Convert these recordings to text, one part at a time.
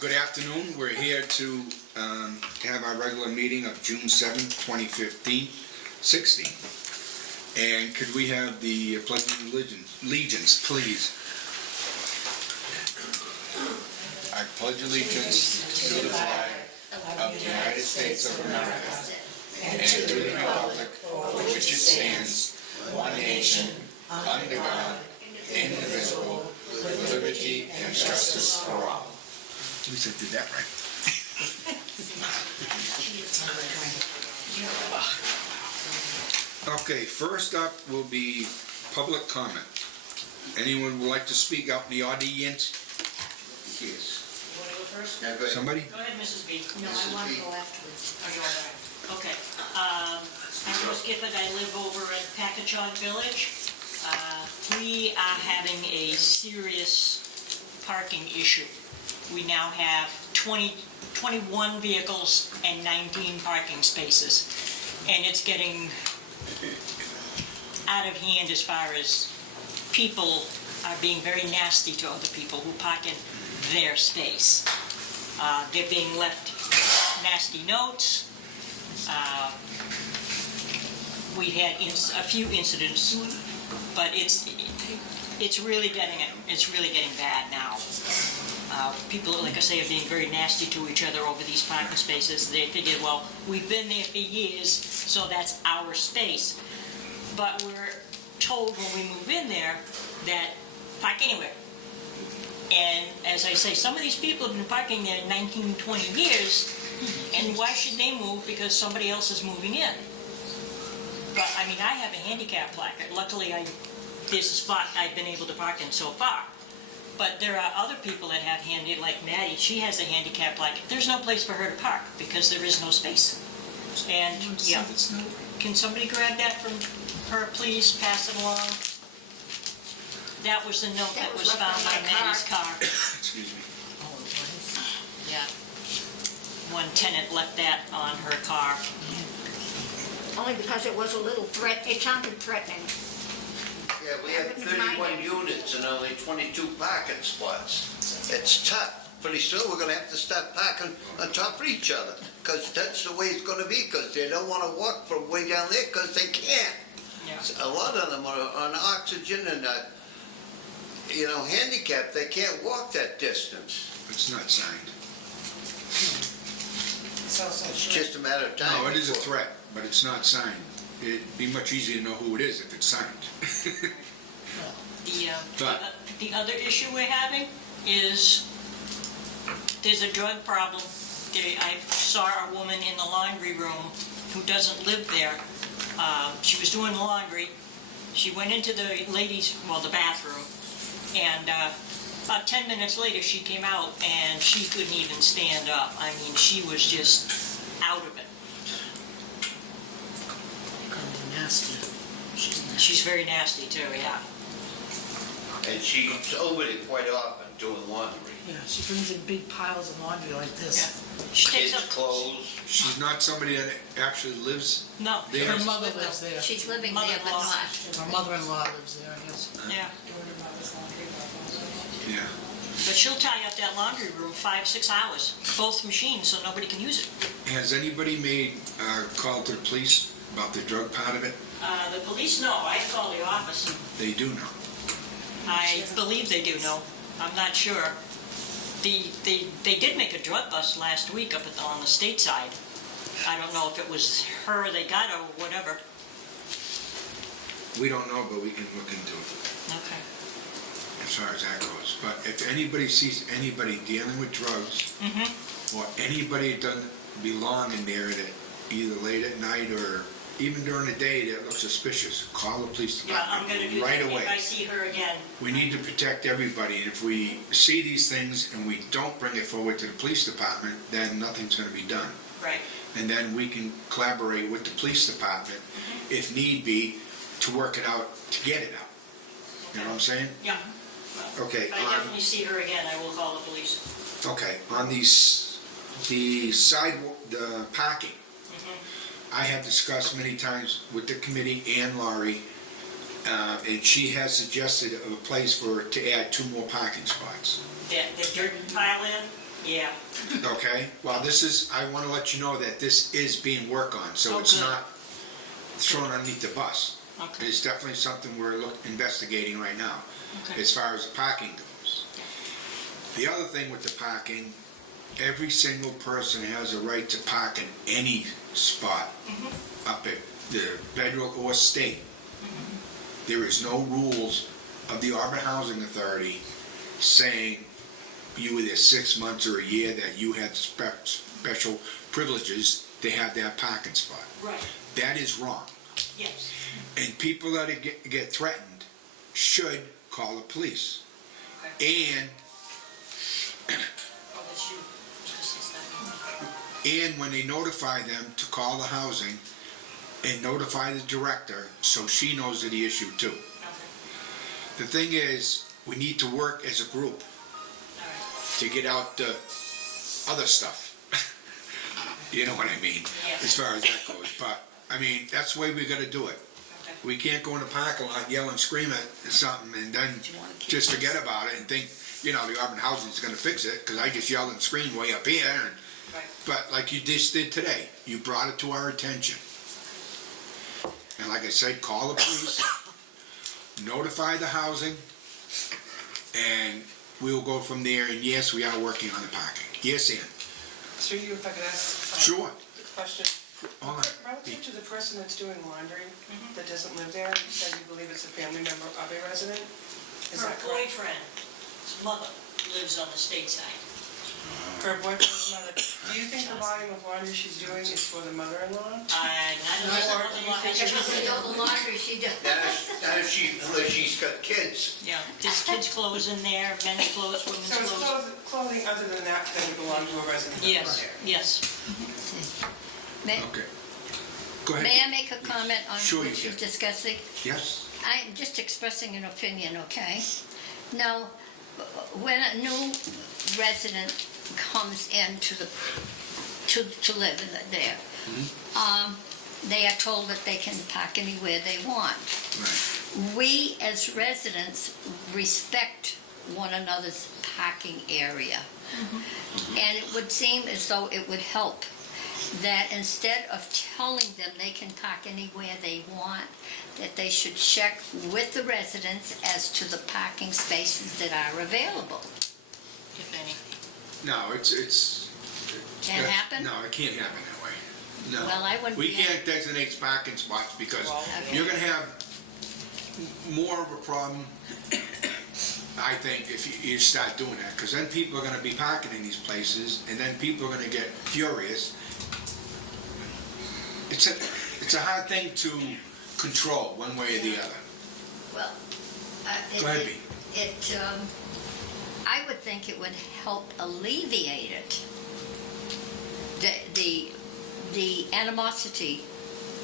Good afternoon. We're here to have our regular meeting of June 7th, 2015, 16. And could we have the pledge of allegiance, please? I pledge allegiance to the flag of the United States of America and to the republic for which it stands, one nation, under God, indivisible, with liberty and justice for all. At least I did that right. Okay, first up will be public comment. Anyone would like to speak out in the audience? Yes. You want to go first? Yeah, go ahead. Somebody? Go ahead, Mrs. B. No, I want to go afterwards. Oh, you want to? Okay. I'm Rose Gifford. I live over at Packagug Village. We are having a serious parking issue. We now have 21 vehicles and 19 parking spaces. And it's getting out of hand as far as people are being very nasty to other people who park in their space. They're being left nasty notes. We had a few incidents, but it's really getting bad now. People, like I say, are being very nasty to each other over these parking spaces. They figure, well, we've been there for years, so that's our space. But we're told when we move in there that park anywhere. And as I say, some of these people have been parking there 19, 20 years, and why should they move? Because somebody else is moving in. But, I mean, I have a handicap placard. Luckily, there's a spot I've been able to park in so far. But there are other people that have like Maddie, she has a handicap placard. There's no place for her to park because there is no space. And, yeah, can somebody grab that from her, please? Pass it along. That was the note that was found by Maddie's car. Excuse me. Yeah. One tenant left that on her car. Only because it was a little it sounded threatening. Yeah, we have 31 units and only 22 parking spots. It's tough. Pretty soon we're gonna have to start parking on top of each other, because that's the way it's gonna be, because they don't wanna walk from way down there, because they can't. Yeah. A lot of them are on oxygen and, handicapped. They can't walk that distance. It's not signed. It's just a matter of time. No, it is a threat, but it's not signed. It'd be much easier to know who it is if it's signed. The other issue we're having is there's a drug problem. I saw a woman in the laundry room who doesn't live there. She was doing laundry. She went into the the bathroom, and about 10 minutes later she came out and she couldn't even stand up. I mean, she was just out of it. Nasty. She's very nasty too, yeah. And she's over there quite often doing laundry. Yeah, she brings in big piles of laundry like this. She takes Kids' up. clothes. She's not somebody that actually lives No. there. Her mother lives there. She's living there, but Mother-in-law. not. Her mother-in-law lives there, I guess. Yeah. Yeah. But she'll tie up that laundry room 5-6 hours, both machines, so nobody can use it. Has anybody made a call to the police about the drug part of it? The police know. I call the office. They do know. I believe they do know. I'm not sure. They did make a drug bust last week up on the state side. I don't know if it was her they got or whatever. We don't know, but we can look into it Okay. as far as that goes. But if anybody sees anybody dealing with drugs, or anybody that doesn't belong in there that either late at night or even during the day that looks suspicious, call the police Yeah, I'm department going to do right that away. if I see her again. We need to protect everybody. If we see these things and we don't bring it forward to the police department, then nothing's going to be done. Right. And then we can collaborate with the police department, if need be, to work it out, to get it out. You know what I'm saying? Yeah. Okay. If I definitely see her again, I will call the police. Okay, on the sidewalk, the parking, I have discussed many times with the committee and Laurie, and she has suggested a place to add 2 more parking spots. that dirt pile in, yeah. Okay, well, I want to let you know that this is being worked on, so Oh, it's good. not thrown underneath the bus. Okay. It's definitely something we're investigating right now, Okay. as far as the parking goes. The other thing with the parking, every single person has a right to park in any spot up at the federal or state. There is no rules of the Auburn Housing Authority saying you were there 6 months or a year that you had special privileges to have that parking spot. Right, That is wrong. yes. And people that get threatened should call the police. And Oh, that's you. This is not- And when they notify them to call the housing and notify the director so she knows of the issue too. Okay, The thing is, we need to work as a group all right. to get out the other stuff. You know what I mean? Yes. As far as that goes. But, I mean, that's the way we gotta do it. Okay. We can't go in the parking lot, yell and scream at something and then just forget about it and think, the Auburn Housing is gonna fix it, because I just yelled and screamed way up here. Right. But like you just did today, you brought it to our attention. And like I said, call the police, notify the housing, and we'll go from there. And yes, we are working on the parking. Yes, Ann? Through you, if I could ask Sure. a question. All right. Relative to the person that's doing laundry that doesn't live there, you said you believe it's a family member of a resident? Is Her that correct? boyfriend's mother lives on the state side. Her boyfriend's mother. Do you think the volume of laundry she's doing is for the mother-in-law? Not unless the Or do you mother-in-law has think She children. did all the laundry she does. Now if she's got kids. Yeah, there's kids' clothes in there, men's clothes, women's So it's clothes. clothing other than that that would belong to a resident? Yes, yes. May Okay. Go ahead. may I make a comment on Sure you what you're can. discussing? Yes? I'm just expressing an opinion, okay? Now, when a new resident comes into to live there, they are told that they can park anywhere they want. Right. We as residents respect one another's parking area. And it would seem as though it would help that instead of telling them they can park anywhere they want, that they should check with the residents as to the parking spaces that are available. If any. No, it's. Can't happen? No, it can't happen that way. No. Well, I wouldn't We be- can't designate parking spots because Okay. you're gonna have more of a problem, I think, if you start doing that. Because then people are gonna be parking in these places and then people are gonna get furious. It's a hard thing to control one way or the other. Well, Go ahead, Bea. I would think it would help alleviate it. The animosity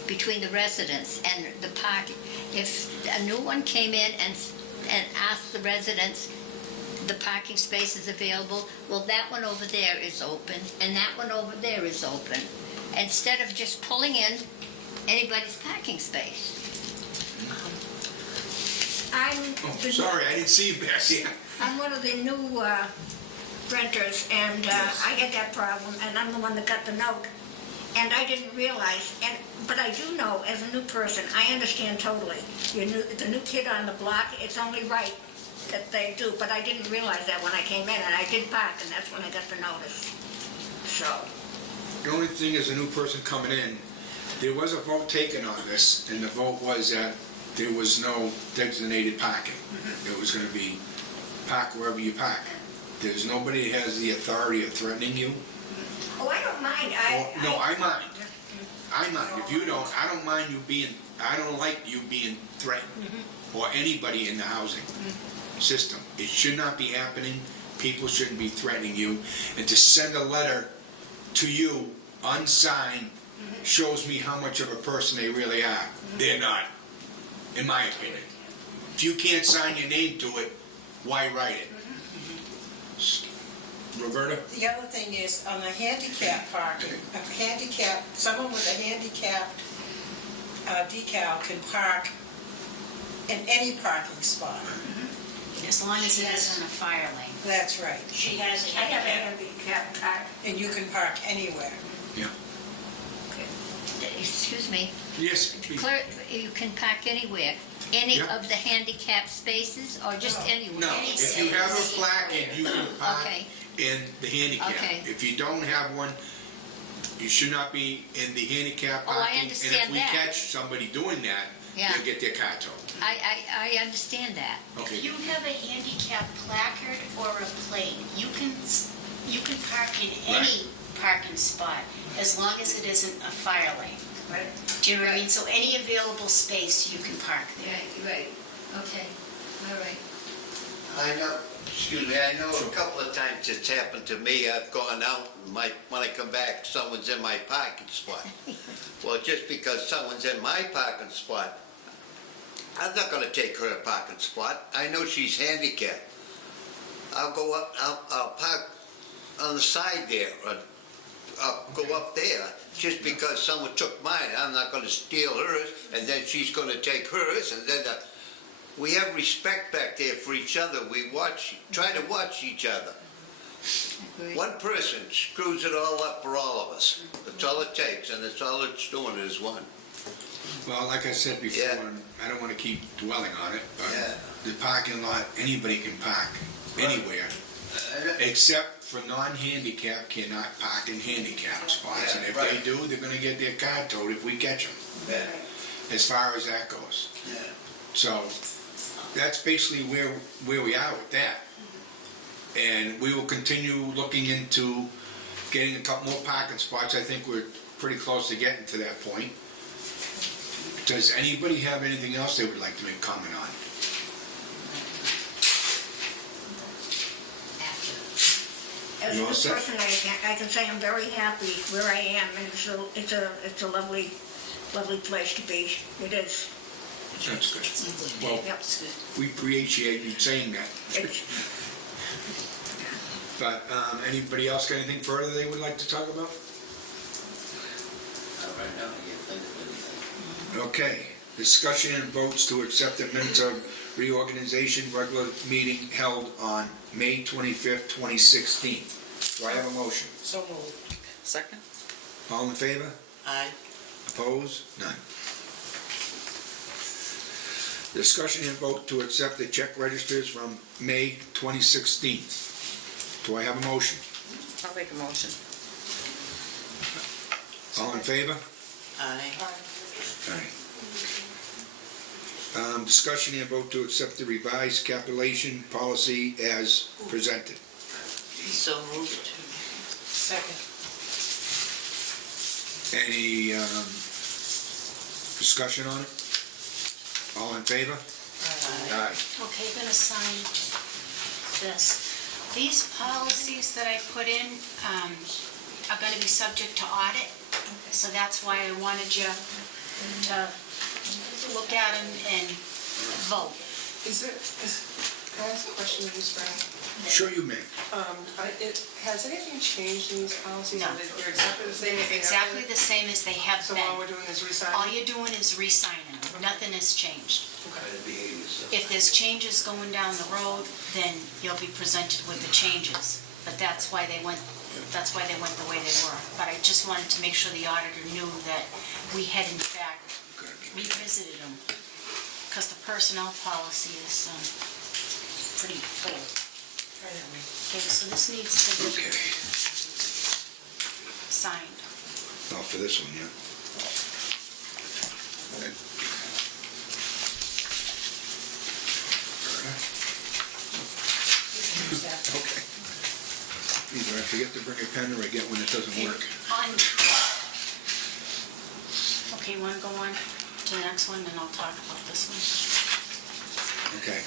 between the residents and the parking. If a new one came in and asked the residents, the parking space is available, well, that one over there is open, and that one over there is open, instead of just pulling in anybody's parking space. Oh, sorry, I didn't see you back there. I'm one of the new renters, and I had that problem, and I'm the one that got the note. And I didn't realize, but I do know, as a new person, I understand totally. The new kid on the block, it's only right that they do, but I didn't realize that when I came in, and I did park, and that's when I got the notice. So, The only thing is a new person coming in, there was a vote taken on this, and the vote was that there was no designated parking. It was gonna be park wherever you park. There's nobody that has the authority of threatening you. oh, I don't mind. No, I mind. I mind. If you don't, I don't mind you being, I don't like you being threatened. Or anybody in the housing system. It should not be happening. People shouldn't be threatening you. And to send a letter to you unsigned shows me how much of a person they really are. They're not, in my opinion. If you can't sign your name to it, why write it? Roberta? The other thing is, on the handicap parking, someone with a handicap decal can park in any parking spot. as long as it isn't a fire lane. That's right. She has a I have a handicap. handicap car. And you can park anywhere. Excuse me, Yes, please. clerk, you can park anywhere, any Yeah. of the handicap spaces, or just anywhere? No, if you have a placard, you can park Okay. in the handicap. Okay. If you don't have one, you should not be in the handicap Oh, I parking. understand And if that. we catch somebody doing that, Yeah. they'll get their car towed. I understand that. Okay. If you have a handicap placard or a plate, you can park in any parking spot as long as it isn't a fire lane. Right. Do you know what I mean? So any available space, you can park there. Right, okay, all right. I know, excuse me, I know a couple of times it's happened to me, I've gone out, and when I come back, someone's in my parking spot. Well, just because someone's in my parking spot, I'm not gonna take her parking spot, I know she's handicapped. I'll go up, I'll park on the side there, or I'll go up there. Just because someone took mine, I'm not gonna steal hers, and then she's gonna take hers, and then we have respect back there for each other. We try to watch each other. Agreed. One person screws it all up for all of us. That's all it takes, and that's all it's doing is one. Well, like I said before, Yeah. and I don't want to keep dwelling on it, but Yeah. the parking lot, anybody can park anywhere, except for non-handicapped cannot park in handicap spots. And if they right. do, they're gonna get their car towed if we catch them, Yeah, as far as that goes. yeah. So that's basically where we are with that. And we will continue looking into getting a couple more parking spots. I think we're pretty close to getting to that point. Does anybody have anything else they would like to make comment on? As You a all new set? person, I can say I'm very happy where I am. It's a lovely place to be. It is. That's good. Well, Yep. we appreciate you saying that. It's, But anybody else got anything further they would like to talk about? Right now, I can't think of anything. Okay, discussion and votes to accept the minutes of reorganization regular meeting held on May 25th, 2016. Do I have a motion? So moved. Second? All in favor? Aye. Opposed? None. Discussion and vote to accept the check registers from May 2016. Do I have a motion? I'll make a motion. All in favor? Aye. Aye. Discussion and vote to accept the revised capitalization policy as presented. So moved. Second. Any discussion on it? All in favor? Aye. Okay, you're gonna sign this. These policies that I put in are gonna be subject to audit, so that's why I wanted you to look at them and vote. Can I ask a question of you, Frank? Sure you may. Has anything changed in these policies? No. Or they're exactly the same as they have Exactly been? the same as they have So all been. we're doing is re-signing? All you're doing is re-signing them, nothing has changed. Try to behave yourself. If there's changes going down the road, then you'll be presented with the changes. But that's why they went the way they were. But I just wanted to make sure the auditor knew that we had in fact revisited them. Because the personnel policy is pretty full. Okay, so this needs to be Okay. signed. Oh, for this one, yeah. Okay. Either I forget to bring a pen or I get one that doesn't work. Okay, you wanna go on to the next one, and I'll talk about this one. Okay.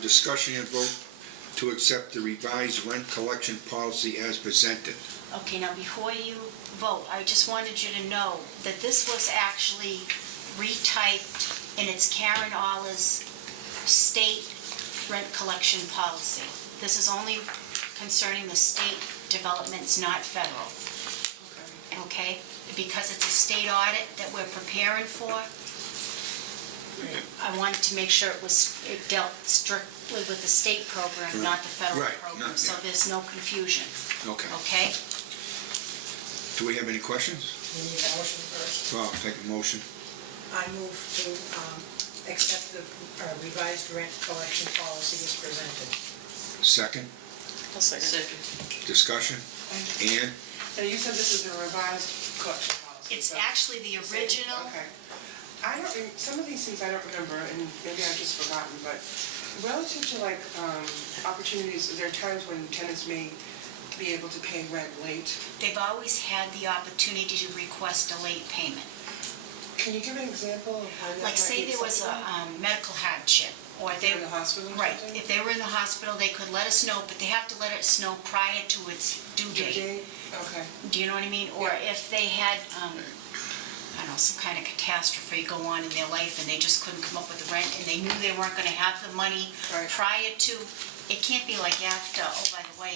Discussion and vote to accept the revised rent collection policy as presented. Okay, now before you vote, I just wanted you to know that this was actually retyped and it's Karen Alla's state rent collection policy. This is only concerning the state developments, not federal. Okay? Because it's a state audit that we're preparing for, I wanted to make sure it dealt strictly with the state program, not the federal Right, program, not- so yeah. there's no confusion, Okay. okay? Do we have any questions? We need a motion first. Well, I'll take a motion. I move to accept the revised rent collection policy as presented. Second, I'll second. discussion, and Now, you said this is a revised collection policy. It's so- actually the original. Okay. I don't, some of these things I don't remember, and maybe I've just forgotten, but relative to like opportunities, there are times when tenants may be able to pay rent late. They've always had the opportunity to request a late payment. Can you give an example of when that Like might say be there was a acceptable? medical hardship, or If they, they're in the hospital or right, something? if they were in the hospital, they could let us know, but they have to let us know prior to its due Due date. date? Okay. Do you know what I mean? Or Yeah. if they had, I don't know, some kind of catastrophe go on in their life and they just couldn't come up with the rent and they knew they weren't gonna have the money Right. prior to, it can't be like after, oh, by the way,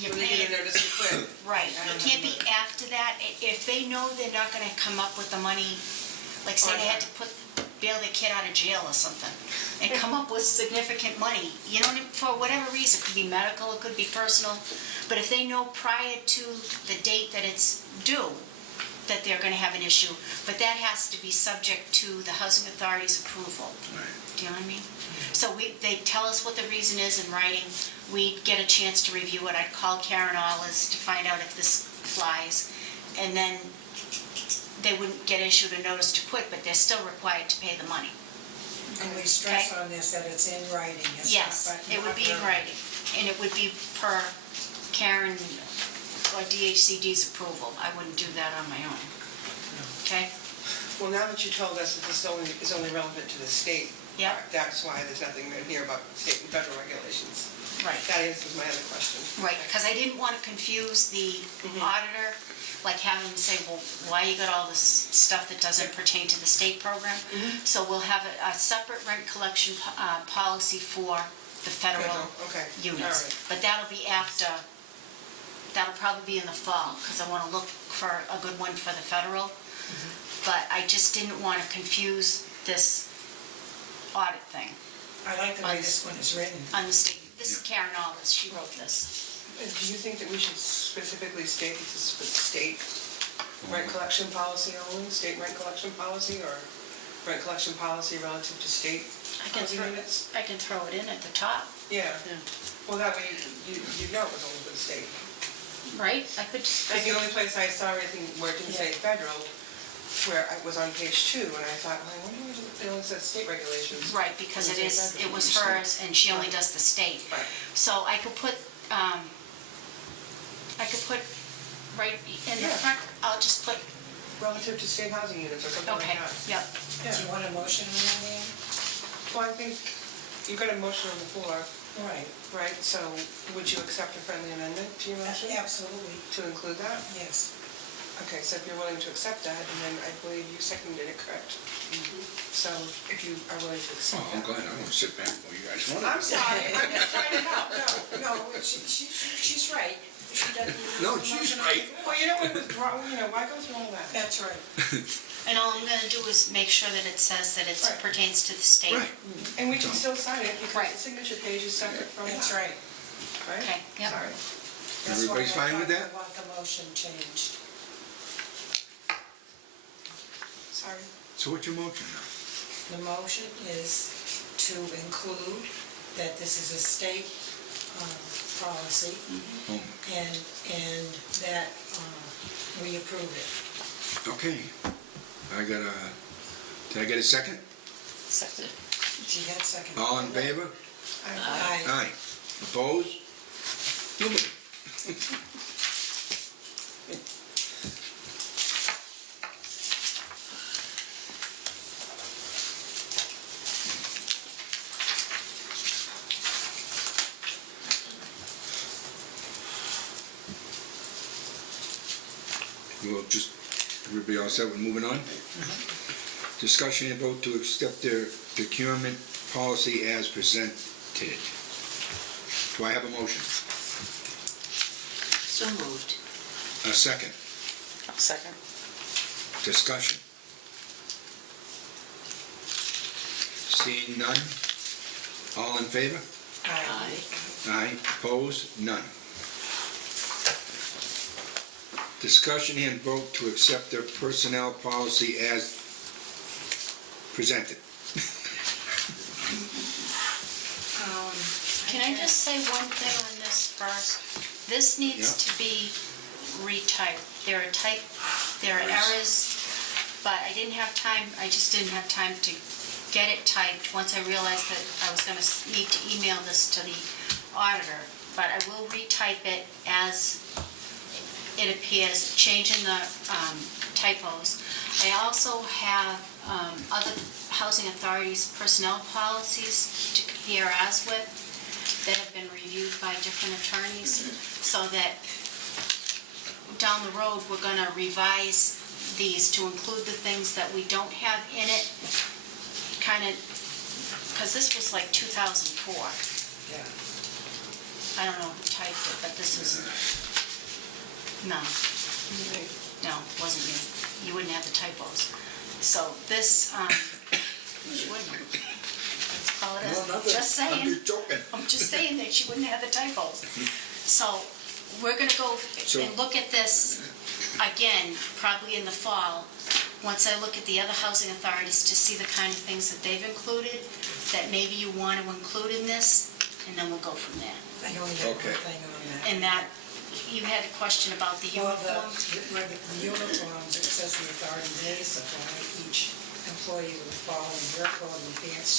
you When they paid. get a notice to quit. Right, I it don't can't have be after that. If they know they're not gonna come up with the money, like say they had to bail their kid out of jail or something, and come up with significant money, you know, for whatever reason, it could be medical, it could be personal, but if they know prior to the date that it's due, that they're gonna have an issue, but that has to be subject to the housing authority's approval. Do you know what I mean? So they tell us what the reason is in writing, we get a chance to review it, I'd call Karen Allis to find out if this flies, and then they wouldn't get issued a notice to quit, but they're still required to pay the money. And we stress on this that it's in writing. It's Yes, not- it would be in not- writing, and it would be per Karen or DHCD's approval. I wouldn't do that on my own. Okay? Well, now that you told us that this is only relevant to the state, Yeah. that's why there's nothing in here about state and federal regulations. Right. That answers my other question. Right, because I didn't want to confuse the auditor, like having him say, well, why you got all this stuff that doesn't pertain to the state program? So we'll have a separate rent collection policy for the federal Okay. units. All right. But that'll be after, that'll probably be in the fall, because I want to look for a good one for the federal. But I just didn't want to confuse this audit thing I like the way this one is written. on the state. This is Karen Allis, she wrote this. And do you think that we should specifically state this is for the state rent collection policy only, state rent collection policy, or rent collection policy relative to state housing units? I can throw it in at the top, Yeah. Well, that way you know it was only for the state. right? I could. Because the only place I saw anything where it didn't say federal, where I was on page 2, and I thought, well, I wonder if it only says state regulations. Right, because Doesn't it say is, federal. it was hers, and she only does the state. Right. So I could put right in the Yeah. front, I'll just put, Relative to state housing units or something like okay, that. yep. Do you want a motion on that, Ann? Well, I think you've got a motion on the floor, Right. right? So would you accept a friendly amendment to your motion? Absolutely, To include that? yes. Okay, so if you're willing to accept that, and then I believe you seconded it, correct? So if you are willing to oh, accept I'm that. glad I won't sit back while you guys want I'm it. sorry, I'm just trying to help. No, she's right. She doesn't. No, she's right. Well, you know, it was, why go through all that? That's right. And all I'm gonna do is make sure that it says that it Right. pertains to the state. Right. And we can still sign it because Right. the signature page is separate from that. That's right. Right? Okay, yep. Sorry. That's why Everybody's fine with that? I want the motion changed. Sorry. So what's your motion now? The motion is to include that this is a state policy Oh, and that we approve it. okay. Did I get a second? Second. She had second. All in favor? Aye. Aye. Opposed? Nobody. We'll just, everybody all set with moving on? Discussion and vote to accept their procurement policy as presented. Do I have a motion? So moved. A second. Second. Discussion. Seeing none? All in favor? Aye. Aye. Opposed? None. Discussion and vote to accept their personnel policy as presented. Can I just say one thing on this first? This needs to be retyped. There are errors, but I just didn't have time to get it typed once I realized that I was gonna need to email this to the auditor. But I will retype it as it appears, changing the typos. I also have other housing authorities' personnel policies to compare ours with that have been reviewed by different attorneys, so that down the road, we're gonna revise these to include the things that we don't have in it, kind of, because this was like 2004. Yeah. I don't know who typed it, but this is, no, it wasn't you. You wouldn't have the typos. So this, you wouldn't. Let's call it as, just saying. I'm just joking. I'm just saying that she wouldn't have the typos. So we're gonna go and look at this again, probably in the fall, once I look at the other housing authorities to see the kind of things that they've included, that maybe you want to include in this, and then we'll go from there. I only have Okay. one thing on that. And that, you had a question about the Well, uniform? the uniforms, it says the authority may supply each employee with the following work clothing, pants,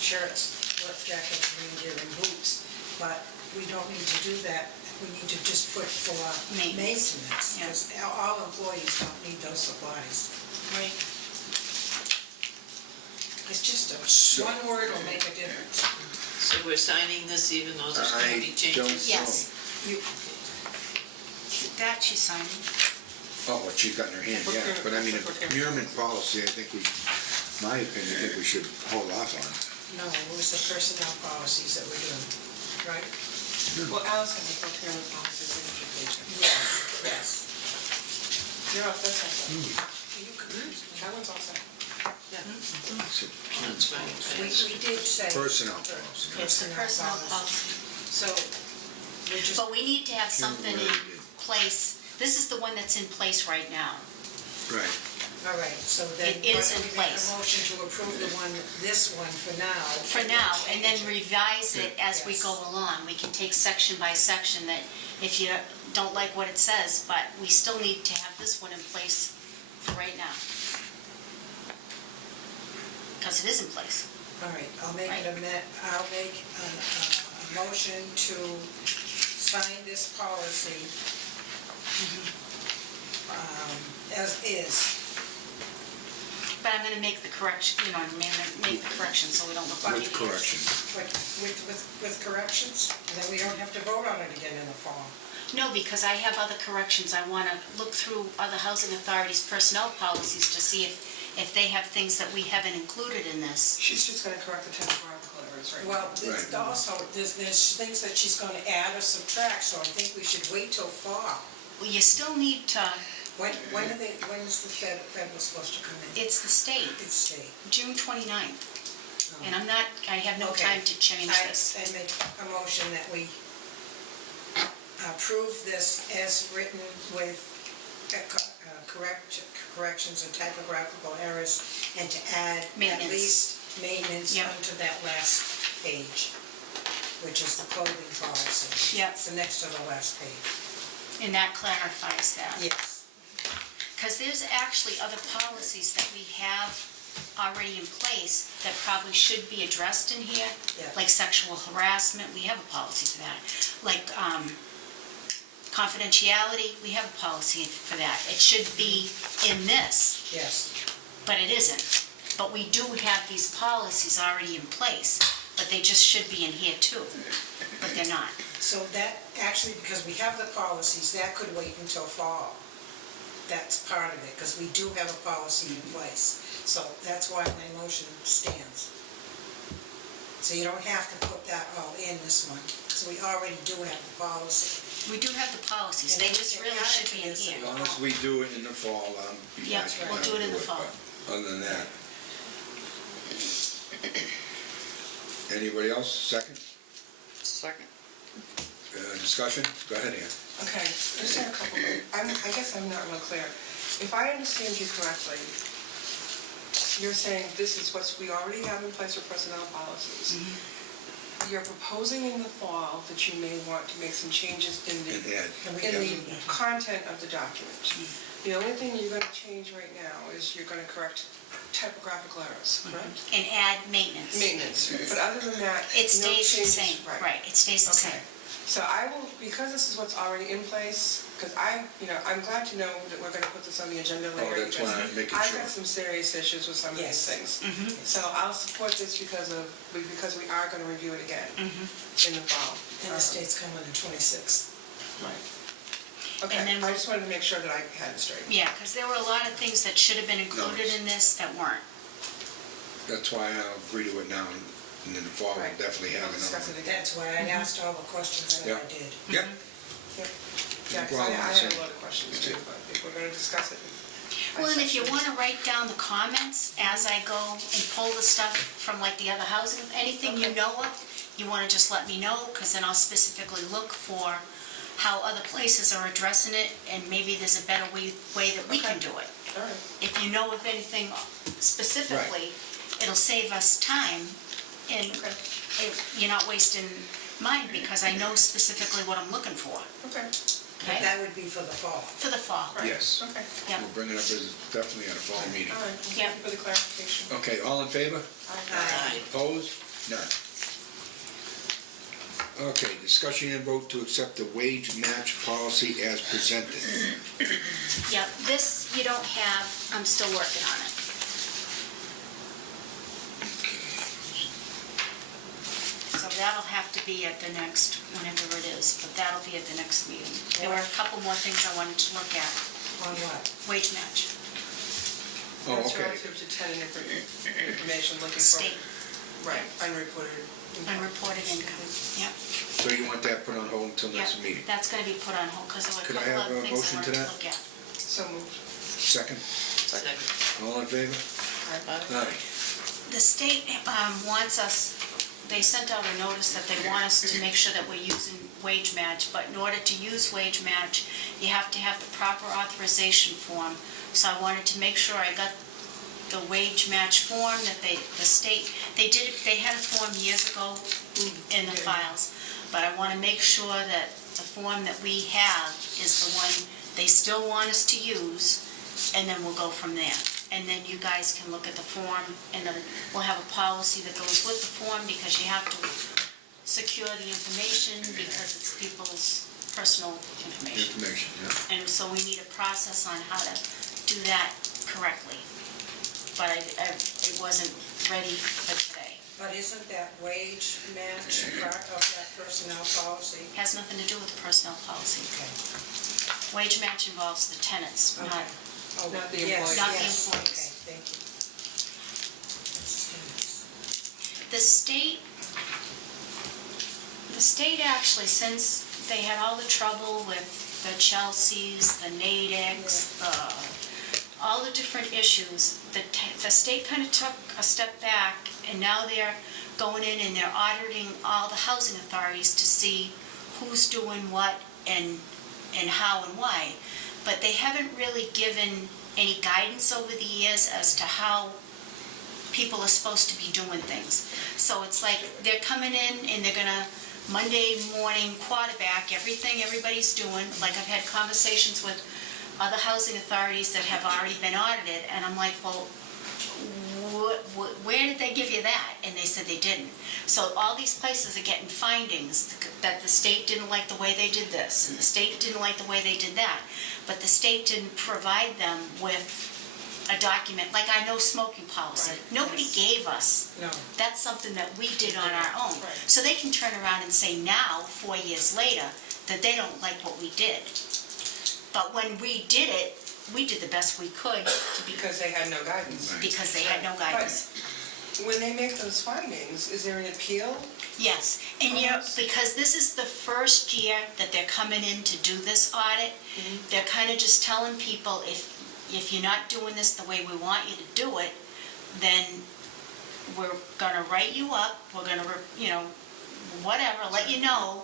shirts, work jackets, rain gear, and boots. But we don't need to do that. We need to just put for maintenance. Yeah. Because all employees don't need those supplies. Right. It's just So- one word will make a difference. So we're signing this even though there's going to be I changes? Yes. You, That she's signing. Oh, what she's got in her hand, yeah, but I mean, a procurement policy, I think my opinion, I think we should hold off on. no, it was the personnel policies that we're doing, right? Well, Alice has a procurement policy signature page. Yes. You're all set, that's all. You confused me. That one's all set. That's fine. We did say. Personnel policy. It's the personnel policy. So, we're just, But we need to have something in place. This is the one that's in place right now. Right. all right, so then. It is why don't in we make place. a motion to approve this one for now. For now, and then Change it. revise it as we Yes. go along. We can take section by section that if you don't like what it says, but we still need to have this one in place for right now. Because it is in place. All right, I'll make Right. a motion to sign this policy as is. But I'm gonna make the correction, make the correction so we don't look like With idiots. correction. But with corrections, and then we don't have to vote on it again in the fall. No, because I have other corrections. I wanna look through other housing authorities' personnel policies to see if they have things that we haven't included in this. She's just gonna correct the typographical errors right now. Well, there's Right. also, there's things that she's gonna add or subtract, so I think we should wait till fall. Well, you still need to, When is the federal supposed to come in? it's the state, It's state. June 29th. And I have no Okay. time to change this. I make a motion that we approve this as written with corrections and typographical errors, and to add at Maintenance. least maintenance Yep. onto that last page, which is the clothing policy. Yep. It's the next to the last page. And that clarifies that. Yes. Because there's actually other policies that we have already in place that probably should be addressed in here. Yeah. Like sexual harassment, we have a policy for that. Like confidentiality, we have a policy for that. It should be in this, Yes. but it isn't. But we do have these policies already in place, but they just should be in here too, but they're not. So that, actually, because we have the policies, that could wait until fall. That's part of it, because we do have a policy in place. So that's why my motion stands. So you don't have to put that all in this one, so we already do have the policy. We do have the policies, they just really should be in As here. long as we do it in the fall, you Yep, guys can we'll do it in the fall. but other than that. Anybody else, second? Second. Discussion? Go ahead, Ann. Okay, just had a couple, I guess I'm not real clear. If I understand you correctly, you're saying this is what we already have in place for personnel policies. You're proposing in the fall that you may want to make some changes in And the add, content of the document. The only thing you're gonna change right now is you're gonna correct typographical errors, correct? And add maintenance. Maintenance, but other than that, It no stays the changes. same, right, it stays the Okay, same. so I will, because this is what's already in place, because I'm glad to know that we're gonna put this on the agenda later. that's why I'm making I've sure. got some serious issues with some of these Yes. things. Mm-hmm. So I'll support this because we are gonna review it again Mm-hmm. in the fall. And the state's coming in 26th. Right. And Okay, then I just wanted to make sure that I had it straight. Yeah, because there were a lot of things that should have been included in this that weren't. that's why I'll agree to it now, and in the fall, we'll Right. definitely have We'll discuss another it one. again. That's why I asked all the questions that I Yeah. did. Yep. Yeah, because problem, I had so- a lot of questions too, but if we're gonna discuss it. Well, and if you want to write down the comments as I go and pull the stuff from like the other housing, anything you Okay. know of, you want to just let me know, because then I'll specifically look for how other places are addressing it, and maybe there's a better way that we can Okay. do it. All right. If you know of anything specifically, it'll save us time, and Okay. you're not wasting mine, because I know specifically what I'm looking for, Okay. But okay? that would be for the fall. For the fall. Right. Yes. Okay. Yep. We'll bring it up as definitely at a fall meeting. All right. Thank Yeah. you for the clarification. Okay, all in favor? Aye. Opposed? None. Okay, discussion and vote to accept the wage match policy as presented. Yep, this you don't have, I'm still working on it. So that'll have to be at the next, whenever it is, but that'll be at the next meeting. There were a couple more things I wanted to look at. On what? Wage match, Oh, That's okay. relative to tenant information looking for. state, Right, unreported. unreported income, yep. So you want that put on hold until next Yep, meeting? that's gonna be put on hold, because there were a Could I couple have other a things I motion to wanted to that? look at. So moved. Second? Second. All in favor? Aye. Aye. The state wants us, they sent out a notice that they want us to make sure that we're using wage match, but in order to use wage match, you have to have the proper authorization form. So I wanted to make sure I got the wage match form that the state, they had a form years ago in the files, but I want to make sure that the form that we have is the one they still want us to use, and then we'll go from there. And then you guys can look at the form, and then we'll have a policy that goes with the form, because you have to secure the information, because it's people's personal information. Information, yeah. And so we need a process on how to do that correctly. But it wasn't ready for today. But isn't that wage match part of that personnel policy? Has nothing to do with the personnel policy. Okay. Wage match involves the tenants, not, Okay. Oh, Not the yes, employees. Not the yes. employees. Okay, thank you. That's the state actually, since they had all the trouble with the Chelseas, the Natics, all the different issues, the state kind of took a step back, and now they're going in and they're auditing all the housing authorities to see who's doing what and how and why. But they haven't really given any guidance over the years as to how people are supposed to be doing things. So it's like they're coming in and they're gonna Monday morning quarterback everything everybody's doing. Like I've had conversations with other housing authorities that have already been audited, and I'm like, well, where did they give you that? And they said they didn't. So all these places are getting findings that the state didn't like the way they did this, and the state didn't like the way they did that. But the state didn't provide them with a document, like I know smoking policy. Right. Nobody gave us. No. That's something that we did on our own. Right. So they can turn around and say now, 4 years later, that they don't like what we did. But when we did it, we did the best we could Because they had no guidance. because they had no guidance. But when they make those findings, is there an appeal? Yes, and because this is the first year that they're coming in to do this audit, they're kind of just telling people, if you're not doing this the way we want you to do it, then we're gonna write you up, we're gonna, whatever, let you know,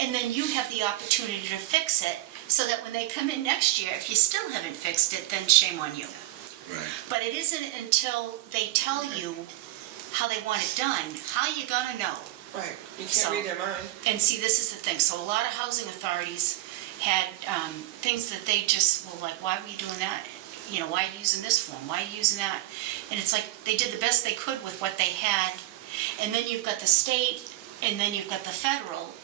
and then you have the opportunity to fix it, so that when they come in next year, if you still haven't fixed it, then shame on you. Right. But it isn't until they tell you how they want it done, how you gonna know? Right, you So- can't read their mind. And see, this is the thing, so a lot of housing authorities had things that they just were like, why are we doing that? Why are you using this form, why are you using that? And it's like, they did the best they could with what they had, and then you've got the state, and then you've got the federal,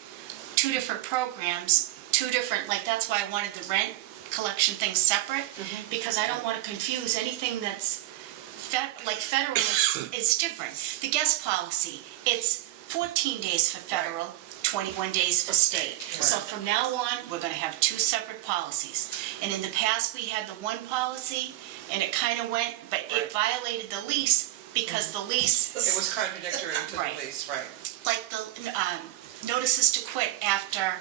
two different programs, two different, like, that's why I wanted the rent collection thing separate, because I don't want to confuse anything that's, federal is different. The guest policy, it's 14 days for federal, 21 days for state. So from now on, we're going to have two separate policies. And in the past, we had the one policy, and it kind of went, but it violated the lease, because the lease... It was contradictory to Right. the lease, right. Like the notices to quit after,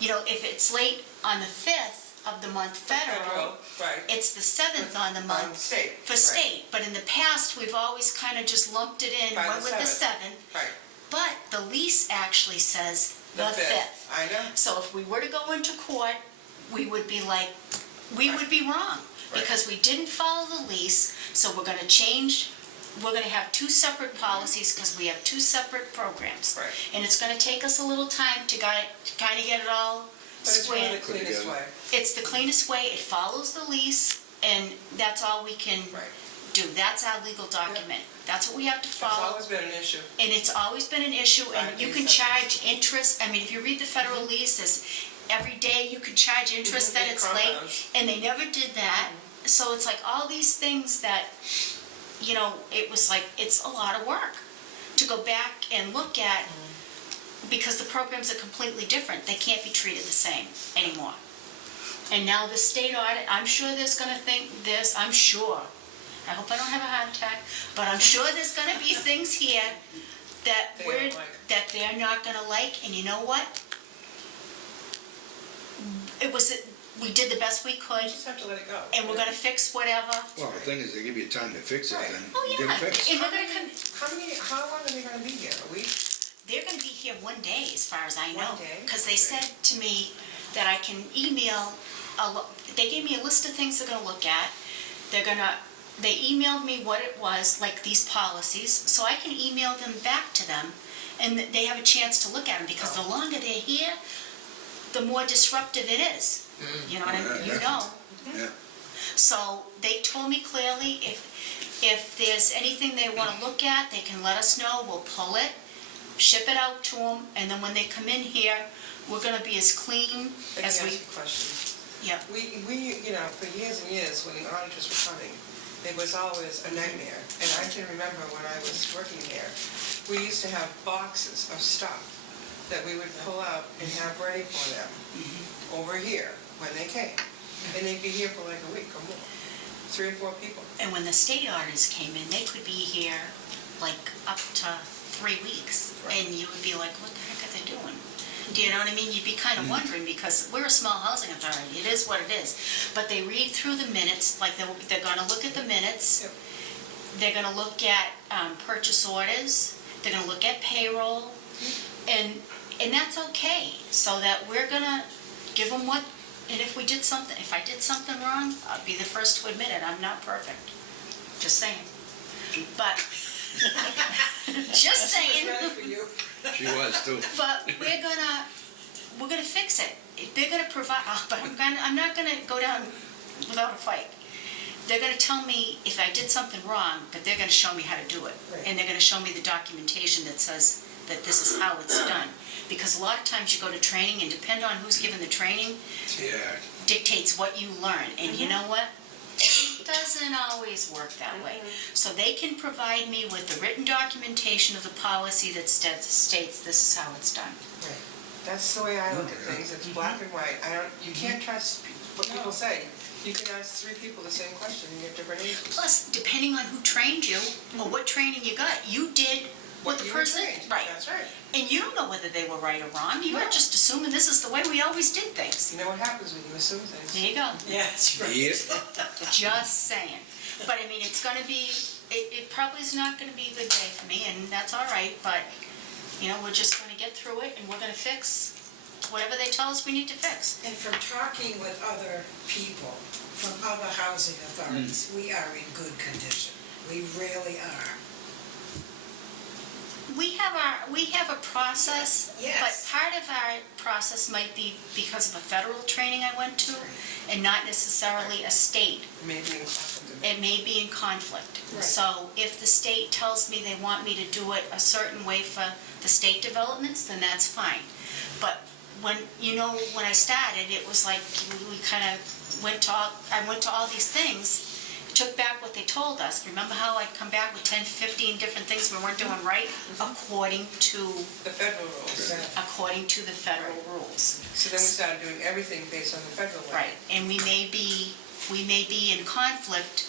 if it's late on the 5th of the month federal, Right. it's the 7th on the On month state. for right. state. But in the past, we've always kind of just lumped it in, By went the with the 7th. Right. But the lease actually says the 5th. I know. So if we were to go into court, we would be like, we would be wrong, Right. because we didn't follow the lease, so we're gonna change, we're gonna have two separate policies, because we have two separate programs. Right. And it's gonna take us a little time to kind of get it all But it's really squared. the cleanest together. way. It's the cleanest way, it follows the lease, and that's all we can Right. do. That's our legal document. That's what we have to It's follow. always been an issue. And it's always been an issue, and Right, you can exactly. charge interest, if you read the federal leases, every day you can charge interest that Mhm, it's late, compounds. and they never did that. So it's like all these things that, it was like, it's a lot of work to go back and look at, because the programs are completely different. They can't be treated the same anymore. And now the state audit, I'm sure there's gonna think this, I'm sure. I hope I don't have a heart attack, but I'm sure there's gonna be things here that They don't like. that they're not gonna like, and you know what? We did the best we You could, just have to let it go. and we're gonna fix whatever. Well, the thing is, they give you time to fix it, Right. then Oh, get yeah, it fixed. and we're gonna come, How long are they gonna be here? A week? they're gonna be here one day, as far as I know. One day? Because they said to me that I can email, they gave me a list of things they're gonna look at. They emailed me what it was, like these policies, so I can email them back to them, and they have a chance to look at them, because the longer they're here, the more disruptive it is. You know what I mean? Yeah, You know. Yeah. So they told me clearly, if there's anything they want to look at, they can let us know, we'll pull it, ship it out to them, and then when they come in here, we're gonna be as clean Let me as ask we, you a question. yeah. We, for years and years, when the auditors were coming, it was always a nightmare. And I can remember when I was working there, we used to have boxes of stuff that we would pull out and have ready for them over here when they came. And they'd be here for like a week or more, 3 or 4 people. And when the state auditors came in, they could be here like up to 3 weeks, Right. and you would be like, what the heck are they doing? Do you know what I mean? You'd be kind of wondering, because we're a small housing authority, it is what it is. But they read through the minutes, like they're gonna look at the minutes, Yep. they're gonna look at purchase orders, they're gonna look at payroll, and that's okay, so that we're gonna give them what, and if I did something wrong, I'll be the first to admit it, I'm not perfect, just saying. But, just saying. Ready for you. She was too. But we're gonna fix it. They're gonna provide, but I'm not gonna go down without a fight. They're gonna tell me if I did something wrong, but they're gonna show me how to do it. Right. And they're gonna show me the documentation that says that this is how it's done. Because a lot of times you go to training, and depend on who's giving the training, Yeah. dictates what you learn. And you know what? It doesn't always work that way. So they can provide me with the written documentation of the policy that states this is how it's done. Right. That's the way I look at things. It's black and white. You can't trust what people say. You can ask 3 people the same question and get different answers. Plus, depending on who trained you, or what training you got, you did what the you were person, trained. right. That's right. And you don't know whether they were right or wrong. You were No. just assuming this is the way we always did things. You know what happens when you assume things? There you go. Yeah, that's Yeah. Just saying. But I mean, it's it probably is not gonna be a good day for me, and that's all right, but, you know, we're just gonna get through it, and we're gonna fix whatever they tell us we need to fix. And from talking with other people, from other housing authorities, we are in good condition. We really are. We have a process, but Yes. part of our process might be because of a federal training I went to, and not necessarily a state. Maybe in conflict. It may be in conflict. Right. So if the state tells me they want me to do it a certain way for the state developments, then that's fine. But when I started, it was like we kind of I went to all these things, took back what they told us. Remember how I'd come back with 10, 15 different things we weren't doing right? According to The federal rules. the federal rules. So then we started doing everything based on the federal law. Right, and we may be in conflict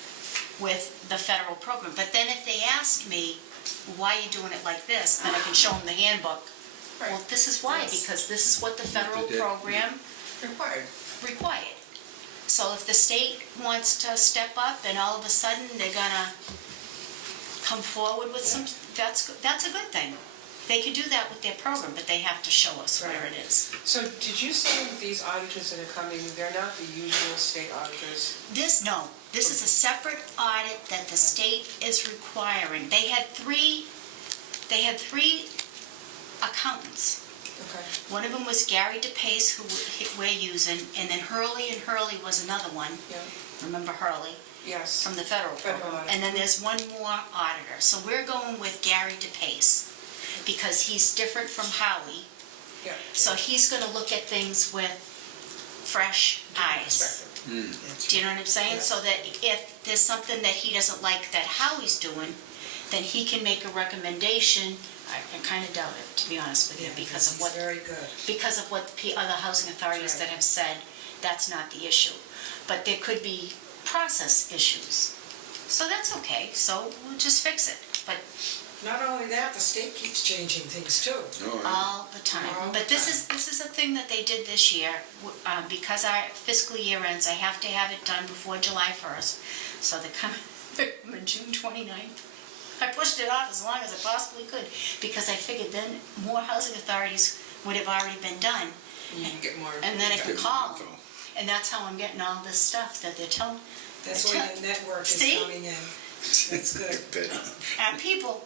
with the federal program. But then if they ask me, why are you doing it like this, then I can show them the handbook. Well, this is why, because this is what the federal program Required. required. So if the state wants to step up and all of a sudden they're gonna come forward with some, that's a good thing. They can do that with their program, but they have to show us where it is. So did you say that these auditors that are coming, they're not the usual state auditors? This is a separate audit that the state is requiring. They had three accountants. Okay. One of them was Gary DePace, who we're using, and then Hurley and Hurley was another one. Yeah. Remember Hurley? Yes. From the federal Federal program. audit. And then there's one more auditor. So we're going with Gary DePace because he's different from Howie. Yeah. So he's gonna look at things with fresh eyes. Do you know what I'm saying? So that if there's something that he doesn't like that Howie's doing, then he can make a recommendation. I kind of doubt it, to be honest with you, because of He's what very good. the other housing authorities that have said that's not the issue. But there could be process issues. So that's okay, so we'll just fix it. But Not only that, the state keeps changing things too. all the time. All the But this is a thing that they did this year. Because our fiscal year ends, I have to have it done before July 1st. So they're coming on June 29th. I pushed it off as long as I possibly could because I figured then more housing authorities would have already been done. You can get more. And then I can call them. And that's how I'm getting all this stuff that they're telling. That's why the network is See? coming in. That's good. And people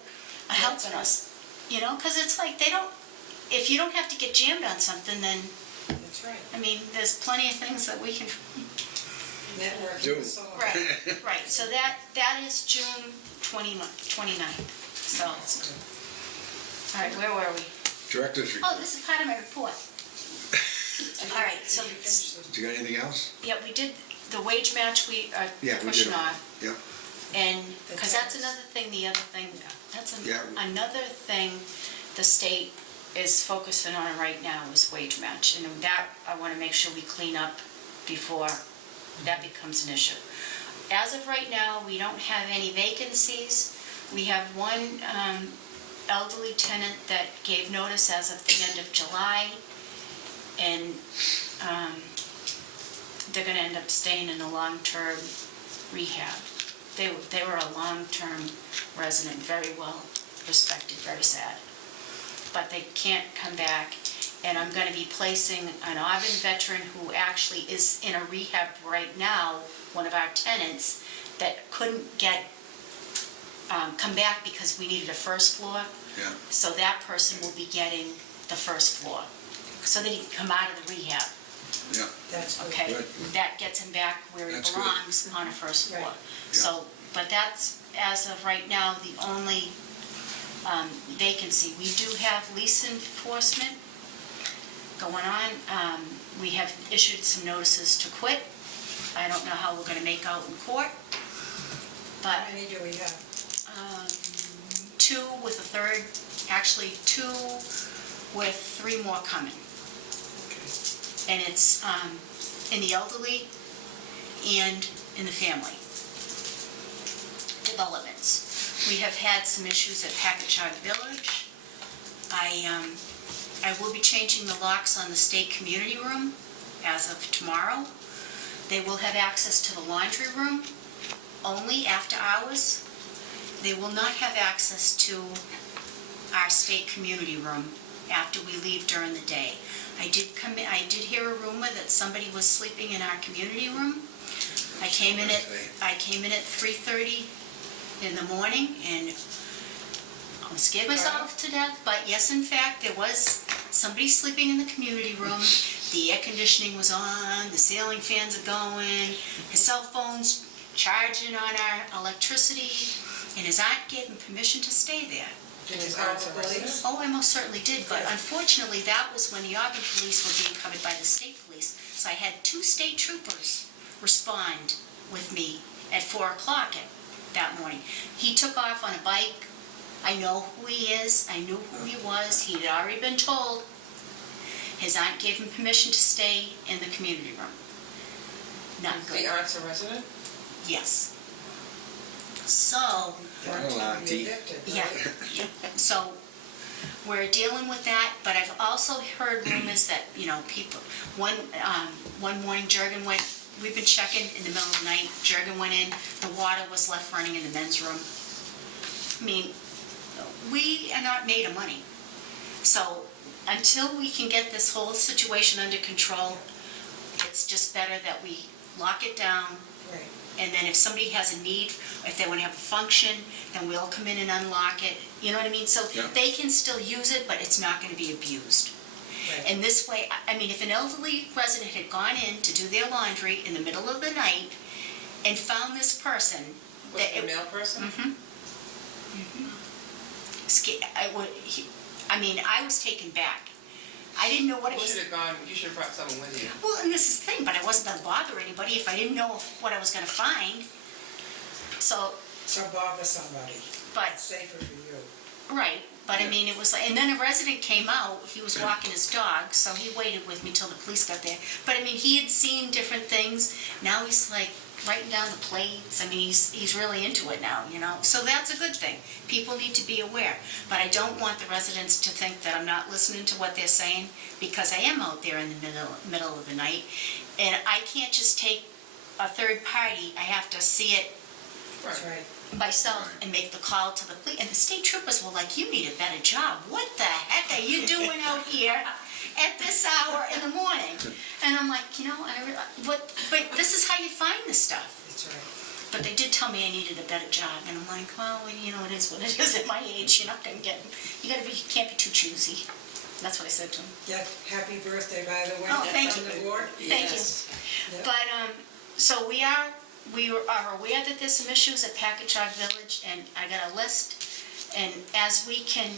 are helping us, because it's like if you don't have to get jammed on something, then, That's right. I mean, there's plenty of things that we can. Networking is so. Right, so that is June 29th, so, all right, where were we? Director's Oh, report. this is part of my report. All right, so, Do you got anything else? yeah, we did, the wage match we are Yeah, we pushing did. off. Yeah. And, because that's another thing, Yeah. another thing the state is focusing on right now is wage match. And that, I want to make sure we clean up before that becomes an issue. As of right now, we don't have any vacancies. We have one elderly tenant that gave notice as of the end of July. And they're going to end up staying in a long-term rehab. They were a long-term resident, very well respected, very sad. But they can't come back, and I'm gonna be placing an Auburn veteran who actually is in a rehab right now, one of our tenants, that couldn't come back because we needed a first floor. Yeah. So that person will be getting the first floor, so that he can come out of the rehab. Yeah. That's good. Okay, Good. that gets him back where he That's good. belongs on a first floor. Right. So, but that's, as of right now, the only vacancy. We do have lease enforcement going on. We have issued some notices to quit. I don't know how we're gonna make out in court, but How many do we have? 2 with a third, actually 2 with 3 more coming. And it's in the elderly and in the family developments. We have had some issues at Packagug Village. I will be changing the locks on the state community room as of tomorrow. They will have access to the laundry room only after hours. they will not have access to our state community room after we leave during the day. I did hear a rumor that somebody was sleeping in our community room. I came in at 3:30 in the morning, and I scared myself to death, but yes, in fact, there was somebody sleeping in the community room. The air conditioning was on, the ceiling fans are going, his cell phone's charging on our electricity, and his aunt gave him permission to stay there. Did you call the police? Oh, I most certainly did, but unfortunately, that was when the Auburn police were being covered by the state police. So I had 2 state troopers respond with me at 4 o'clock that morning. He took off on a bike. I know who he is. I knew who he was. He had already been told. His aunt gave him permission to stay in the community room. Not good. The aunt's a resident? Yes. So, Well, Auntie. yeah, so we're dealing with that, but I've also heard rumors that, people, one morning Jurgen went, we've been checking in the middle of the night, Jurgen went in, the water was left running in the men's room. I mean, we are not made of money. So until we can get this whole situation under control, it's just better that we lock it down. Right. And then if somebody has a need, if they want to have a function, then we'll come in and unlock it. You know what I mean? So Yeah. they can still use it, but it's not going to be abused. Right. And this way, I mean, if an elderly resident had gone in to do their laundry in the middle of the night and found this person, Was it a male person? Mm-hmm. I was taken back. I didn't know what it You was. should have gone, you should have brought someone with you. Well, and this is the thing, but I wasn't going to bother anybody if I didn't know what I was going to find. So, So bother somebody, but, it's safer for you. right, but I mean, it was like, and then a resident came out, he was walking his dog, so he waited with me till the police got there. But I mean, he had seen different things, now he's like writing down the plates, I mean, he's really into it now, So that's a good thing, people need to be aware. But I don't want the residents to think that I'm not listening to what they're saying, because I am out there in the middle of the night, and I can't just take a third party, I have to see it That's right. myself and make the call to the police. And the state troopers were like, you need a better job. What the heck are you doing out here at this hour in the morning? And I'm like, but this is how you find the stuff. That's right. But they did tell me I needed a better job. And I'm like, well, it is what it is at my age. You're not going to get, you can't be too choosy. That's what I said to him. Yeah, happy birthday, by the way. Oh, thank from you. the board. Thank you. Yeah. But, so we are aware that there's some issues at Packagug Village, and I got a list, and as we can,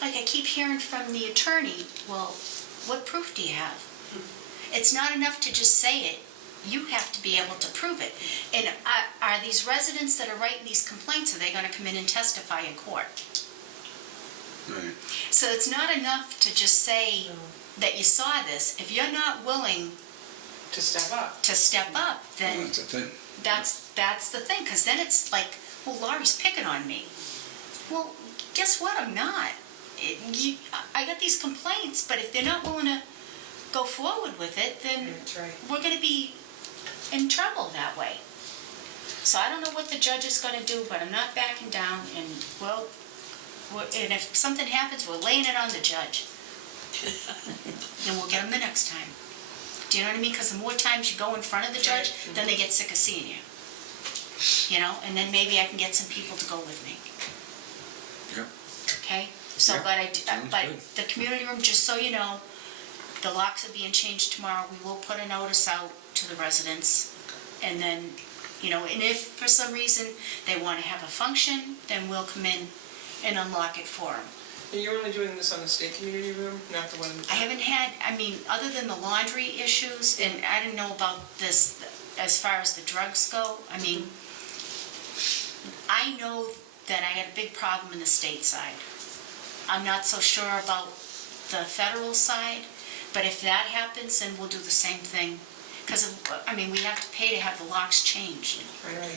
like I keep hearing from the attorney, well, what proof do you have? It's not enough to just say it, you have to be able to prove it. And are these residents that are writing these complaints, are they gonna come in and testify in court? Right. So it's not enough to just say that you saw this. If you're not willing To step up. to step up, then Well, that's the thing. that's the thing, because then it's like, well, Laurie's picking on me. Well, guess what? I'm not. I got these complaints, but if they're not willing to go forward with it, then That's right. we're going to be in trouble that way. So I don't know what the judge is going to do, but I'm not backing down, and and if something happens, we're laying it on the judge. And we'll get him the next time. Do you know what I mean? Because the more times you go in front of the judge, then they get sick of seeing you. And then maybe I can get some people to go with me. Yep. Okay? So, Yeah, sounds but good. the community room, just so you know, the locks are being changed tomorrow. We will put a notice out to the residents. And then, and if for some reason they want to have a function, then we'll come in and unlock it for them. And you're only doing this on the state community room, not the one? I haven't had, other than the laundry issues, and I didn't know about this as far as the drugs go. I know that I had a big problem in the state side. I'm not so sure about the federal side, but if that happens, then we'll do the same thing. Because, we have to pay to have the locks changed. Right.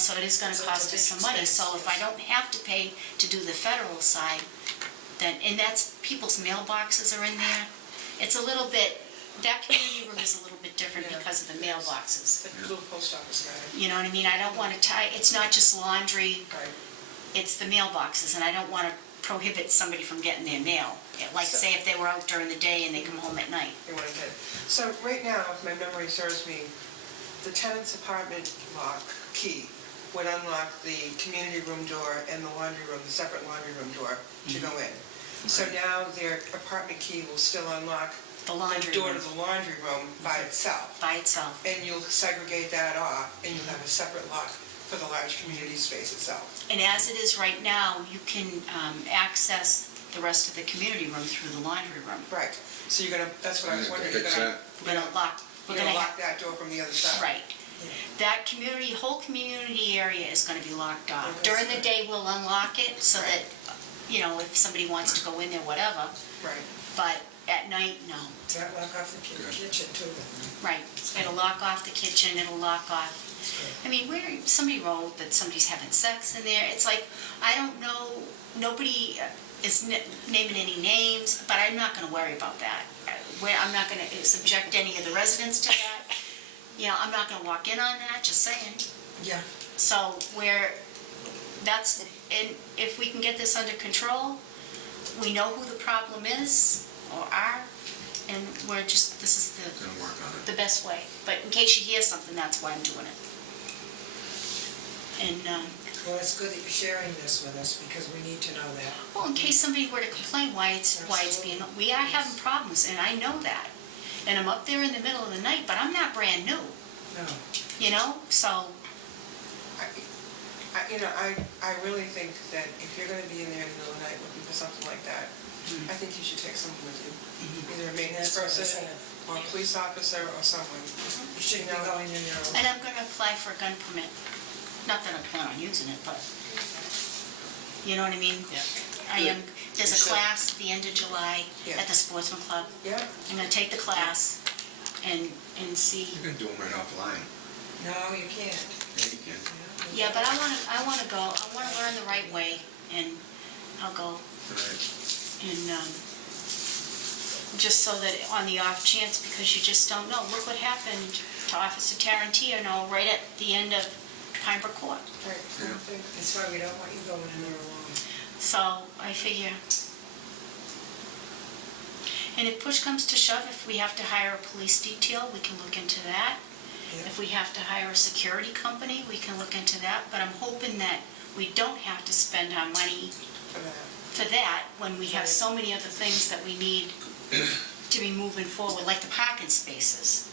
So it is going to So cost it's us a big some money. So expense, if I don't have to pay to do the federal side, then, and that's, people's mailboxes are in there. It's a little bit, that community room is a little bit different Yeah. because of the mailboxes. It's like a little post office guy. You know what I mean? I don't want to tie, it's not just laundry. Right. it's the mailboxes, and I don't want to prohibit somebody from getting their mail. Like, So- say if they were out during the day and they come home at night. You want to get it. So right now, if my memory serves me, the tenant's apartment lock key would unlock the community room door and the laundry room, the separate laundry room door to go in. So now their apartment key will still unlock The the laundry door to room the laundry room by itself. by itself. And you'll segregate that off, and you'll have a separate lock for the large community space itself. And as it is right now, you can access the rest of the community room through the laundry room. Right. So you're gonna, that's what I was wondering, Fix that. We're gonna lock, we're you're gonna gonna have, lock that door from the other side. right. That community, whole community area is gonna be locked off. Okay. During the day, we'll unlock it so that, you know, if somebody wants to go in there, whatever. Right. But at night, no. That lock off the kitchen too. Right. It'll lock off the kitchen, it'll lock off. I mean, somebody wrote that somebody's having sex in there. It's like, I don't know, nobody is naming any names, but I'm not gonna worry about that. I'm not gonna subject any of the residents to that. You know, I'm not gonna walk in on that, just saying. Yeah. So and if we can get this under control, we know who the problem is, or are, and this is Gonna work on it. the best way. But in case you hear something, that's why I'm doing it. And, Well, it's good that you're sharing this with us because we need to know that. well, in case somebody were to complain why it's being, we are having problems, and I know that. And I'm up there in the middle of the night, but I'm not brand new, No. you know, so, I really think that if you're gonna be in there in the middle of the night looking for something like that, I think you should take someone with you. Either a maintenance That's what I person, said. or a police officer, or someone. You shouldn't be going in there alone. and I'm gonna apply for a gun permit. Not that I plan on using it, but, you know what I mean? Yeah. There's You a should. class at the end of July Yeah. at the Sportsman Club. Yeah, I'm gonna take the class and see. You can do them right offline. No, you can't. Yeah, you can. Yeah, but I wanna go, I wanna learn the right way, and I'll go, Right. and, just so that on the off chance, because you just don't know. Look what happened to Officer Tarantino right at the end of Pembroke Court. right. Yeah. That's why we don't want you going in there alone. So I figure, and if push comes to shove, if we have to hire a police detail, we can look into that. Yeah. If we have to hire a security company, we can look into that. But I'm hoping that we don't have to spend our money For that. for that when we have so many other things that we need to be moving forward, like the parking spaces.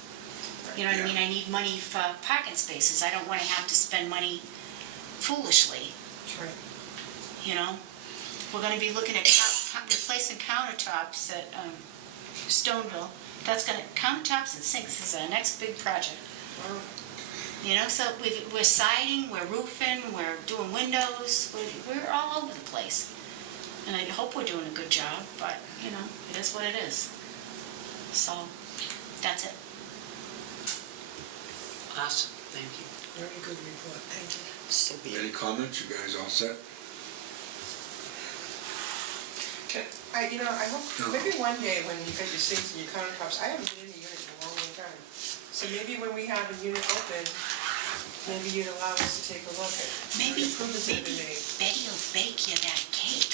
You know what I mean? I need money for parking spaces. I don't want to have to spend money foolishly, That's right. you know? We're gonna be looking at replacing countertops at Stoneville. That's gonna, countertops and sinks is our next big project. Well, You know, so we're siding, we're roofing, we're doing windows, we're all over the place. And I hope we're doing a good job, but, you know, it is what it is. So, that's it. Awesome, thank you. Very good report, thank you. So be Any it. comments? You guys all set? I hope, maybe one day when you get your sinks and your countertops, I haven't been in a unit in a long, long time. So maybe when we have a unit open, maybe you'd allow us to take a look at Maybe, the improvements that have been maybe made. Betty will bake you that cake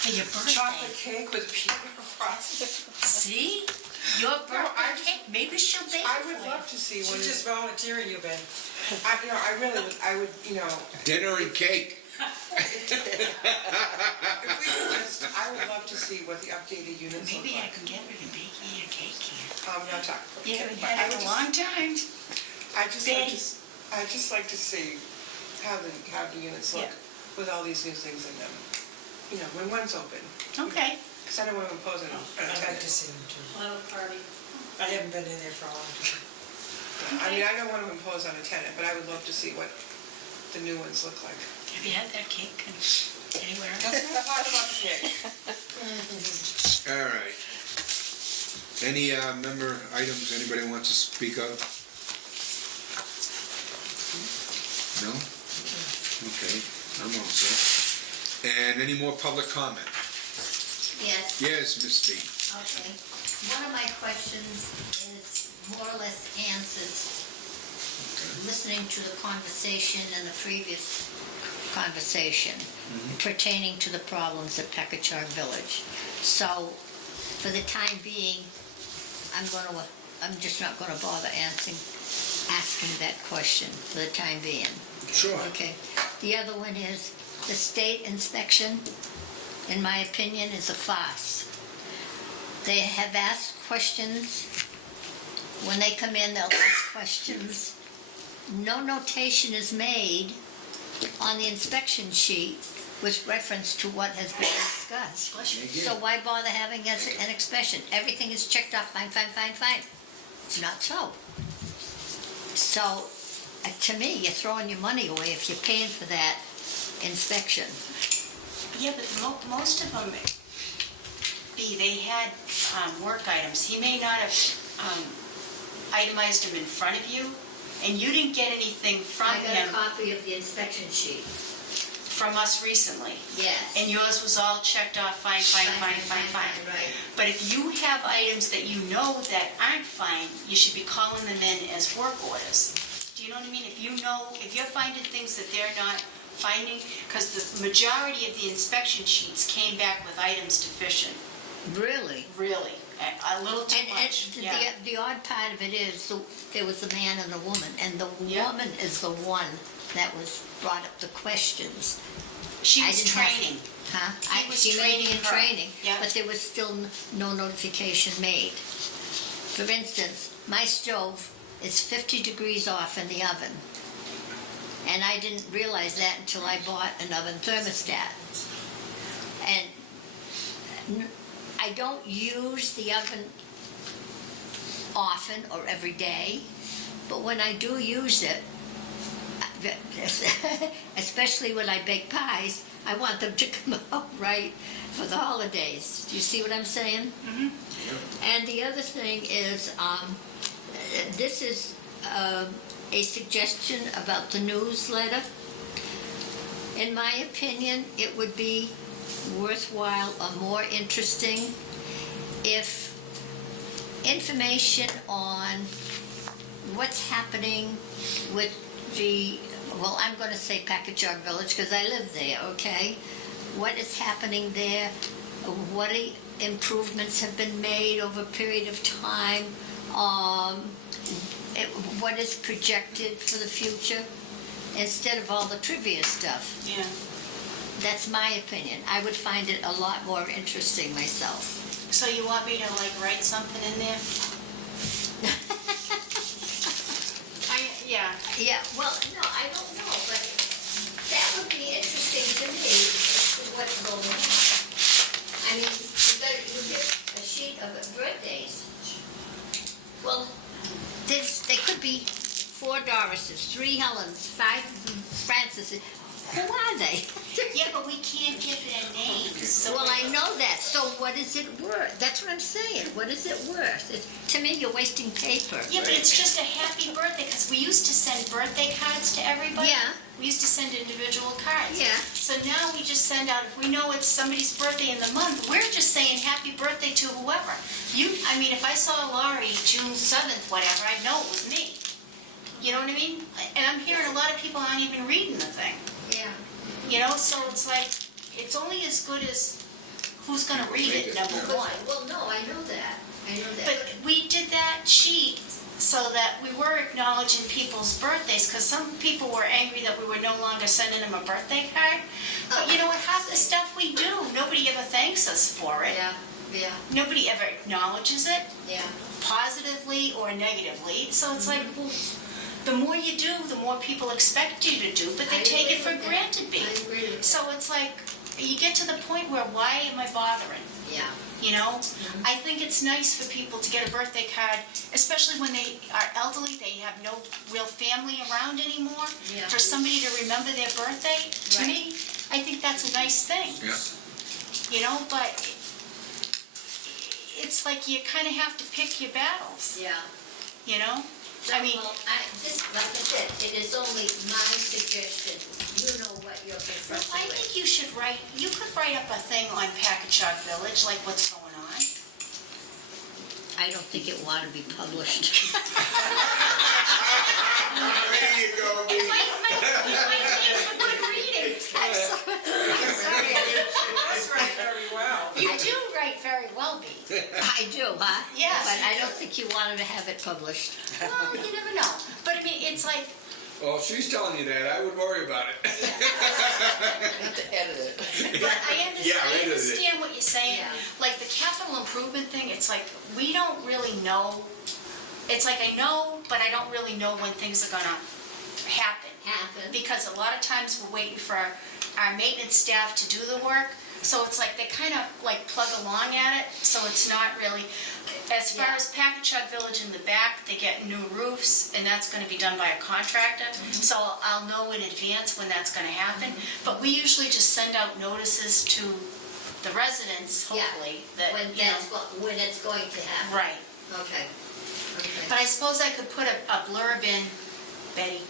for your Chocolate birthday. cake with peanut frosting. See? Your I birthday just- cake, maybe she'll bake I it would for love you. to see one. She's just volunteering you, Ben. I really would, Dinner and cake. if we could just, I would love to see what the updated units look Maybe I like. can get her to bake you a cake here. I'm not talking about You cake, haven't but I had would it in a just, long time. I just like to see how the units look Yeah. with all these new things in them. You know, when one's open. Okay. Because I don't want to impose it on I'd like tenant. to see them too. party. I haven't been in there for a long time. I mean, I don't want to impose on a tenant, but I would love to see what the new ones look like. Have you had that cake anywhere? Let's not talk about the cake. All right. Any member items anybody wants to speak of? No? Okay, I'm all set. And any more public comment? Yes, Yes, Ms. B. okay. One of my questions is more or less answered listening to the conversation in the previous conversation pertaining to the problems at Packagug Village. So, for the time being, I'm just not gonna bother asking that question for the time being. Sure. Okay. The other one is, the state inspection, in my opinion, is a farce. They have asked questions. When they come in, they'll ask questions. No notation is made on the inspection sheet with reference to what has been discussed. So why bother having an inspection? Everything is checked off, fine, fine, fine, fine. Not so. So, to me, you're throwing your money away if you're paying for that inspection. Yeah, but most of them, they had work items. He may not have itemized them in front of you, and you didn't get anything from I got him, a copy of the inspection sheet. from us recently. Yes. And yours was all checked off, fine, fine, fine, fine, fine. Right. But if you have items that you know that aren't fine, you should be calling them in as work orders. Do you know what I mean? If you're finding things that they're not finding, because the majority of the inspection sheets came back with items deficient. Really? Really, a little too much. And Yeah. the odd part of it is, there was a man and a woman, and the Yeah. woman is the one that brought up the questions. She I was didn't have- training. Huh? He was She may be in training her. training, Yeah. but there was still no notification made. For instance, my stove is 50 degrees off in the oven. And I didn't realize that until I bought an oven thermostat. And I don't use the oven often or every day, but when I do use it, especially when I bake pies, I want them to come out right for the holidays. Do you see what I'm saying? Mm-hmm. And the other thing is, this is a suggestion about the newsletter. In my opinion, it would be worthwhile or more interesting if information on what's happening with I'm going to say Packagug Village because I live there, okay? What is happening there? What improvements have been made over a period of time? What is projected for the future? Instead of all the trivia stuff. Yeah. That's my opinion. I would find it a lot more interesting myself. So you want me to write something in there? Yeah. Yeah, well, no, I don't know, but that would be interesting to me as to what's going on. I mean, you get a sheet of birthdays. Well, they could be 4 Dorises, 3 Helens, 5 Frances. Who are they? Yeah, but we can't give their names. So Well, I know that, so what is it worth? That's what I'm saying, what is it worth? To me, you're wasting paper. Yeah, but it's just a happy birthday, because we used to send birthday cards to everybody. Yeah. We used to send individual cards. Yeah. So now we just send out, if we know it's somebody's birthday in the month, we're just saying happy birthday to whoever. If I saw Laurie June 7th, whatever, I'd know it was me. You know what I mean? And I'm hearing a lot of people aren't even reading the thing. Yeah. So it's like, it's only as good as who's gonna read it, number one. Well, no, I know that. But we did that sheet so that we were acknowledging people's birthdays, because some people were angry that we were no longer sending them a birthday card. But you know what, half the stuff we do, nobody ever thanks us for it. Yeah. Nobody ever acknowledges it, Yeah. positively or negatively. So it's like, well, the more you do, the more people expect you to do, but they I take it agree for with that. granted, B. I agree with So it's like, you get to the point where, why am I bothering? Yeah. You know, I think it's nice for people to get a birthday card, especially when they are elderly, they have no real family around anymore. Yeah. For somebody to remember their birthday, to Right. me, I think that's a nice thing. Yeah. You know, but it's like you kind of have to pick your battles, Yeah. you know? I mean, Well, like I said, it is only my suggestion. You know what you're confronted I with. think you could write up a thing on Packagug Village, like what's going on. I don't think it ought to be published. There you go, It might make for good reading. I'm sorry, I didn't. That's right, very well. You do write very well, Bee. I do, huh? Yes, But you I do. don't think you wanted to have it published. Well, you never know. But I mean, it's like, Well, if she's telling you that, I would worry about it. have to edit it. but I understand, Yeah, I it is. understand what you're saying. Yeah. Like the capital improvement thing, it's like, we don't really know. It's like I know, but I don't really know when things are gonna happen. Because a lot of times we're waiting for our maintenance staff to do the work. So it's like they kind of like plug along at it, so it's not really, as far Yeah. as Packagug Village in the back, they get new roofs, and that's gonna be done by a contractor. So I'll know in advance when that's gonna happen. But we usually just send out notices to the residents, Yeah. hopefully, that, When you know. when it's going to happen. Right. Okay. Okay. But I suppose I could put a blurb in, Betty,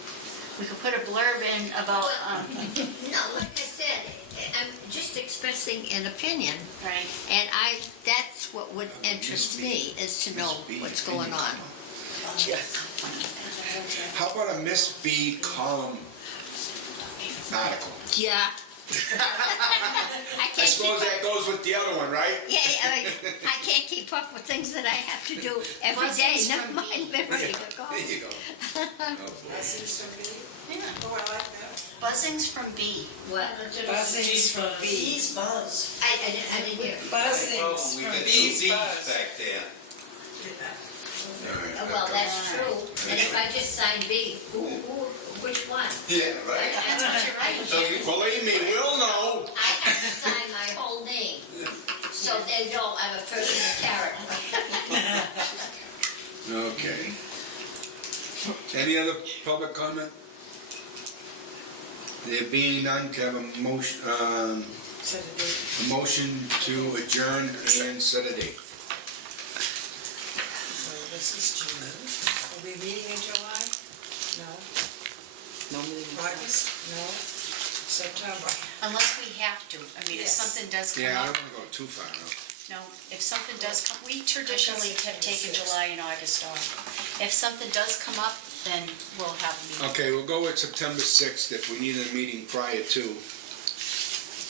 we could put a blurb in about, No, like I said, I'm just expressing an opinion, right, and that's what would interest me, is to know what's going on. How about a Miss B column article? Yeah. I I can't keep suppose up. that goes with the other one, right? Yeah, I can't keep up with things that I have to do every day, Buzzings never from mind memory to go. There you go. Oh, boy. Buzzings from B? yeah, Oh, I like that. buzzings from B. What? Buzzings from B. buzz. I didn't hear. Buzzings We from got two B's B's buzz. back there. All right. Well, that's true, and if I just sign B, which one? Yeah, right. That's what you're right. So you, Believe me, we'll know. I have to sign my whole name, so they know I'm a person of character. Okay. Any other public comment? There being none, can I have Set a date. a motion to adjourn and set a date? So this is June. Are we meeting in July? No. No meeting. August? No. September? Unless we have to, I mean, if Yes. something does come Yeah, I up, don't wanna go too far out. no, if something does come, we traditionally have taken July and August off. If something does come up, then we'll have a meeting. Okay, we'll go with September 6th. If we need a meeting prior to,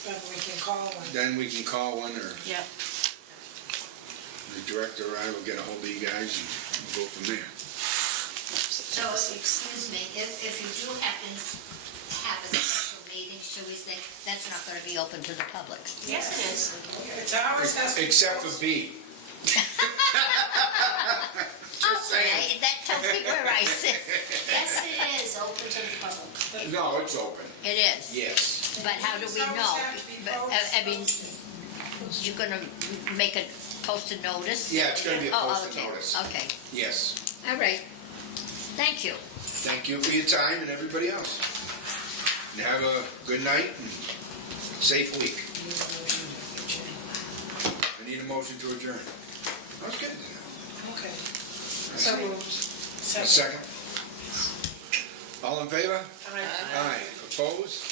Then we can call one. then we can call one, or Yep. the director or I will get a hold of you guys and we'll go from there. So, excuse me, if you do happen to have a special meeting, should we say, that's not gonna be open to the public? Yes, it is. It's ours, has to be Except for posted. B. Okay, that tells me where I sit. Yes, it is open to the public. No, it's open, It is, yes. but how do we It's always know? have to be But, I mean, you're gonna make a posted notice? Yeah, it's gonna be a Oh, posted okay, notice. Okay, Yes. all right. Thank you. Thank you for your time and everybody else. And have a good night and safe week. I need a motion to adjourn. That was good. Okay. So moved. A second. All in favor? Aye. Aye. Opposed?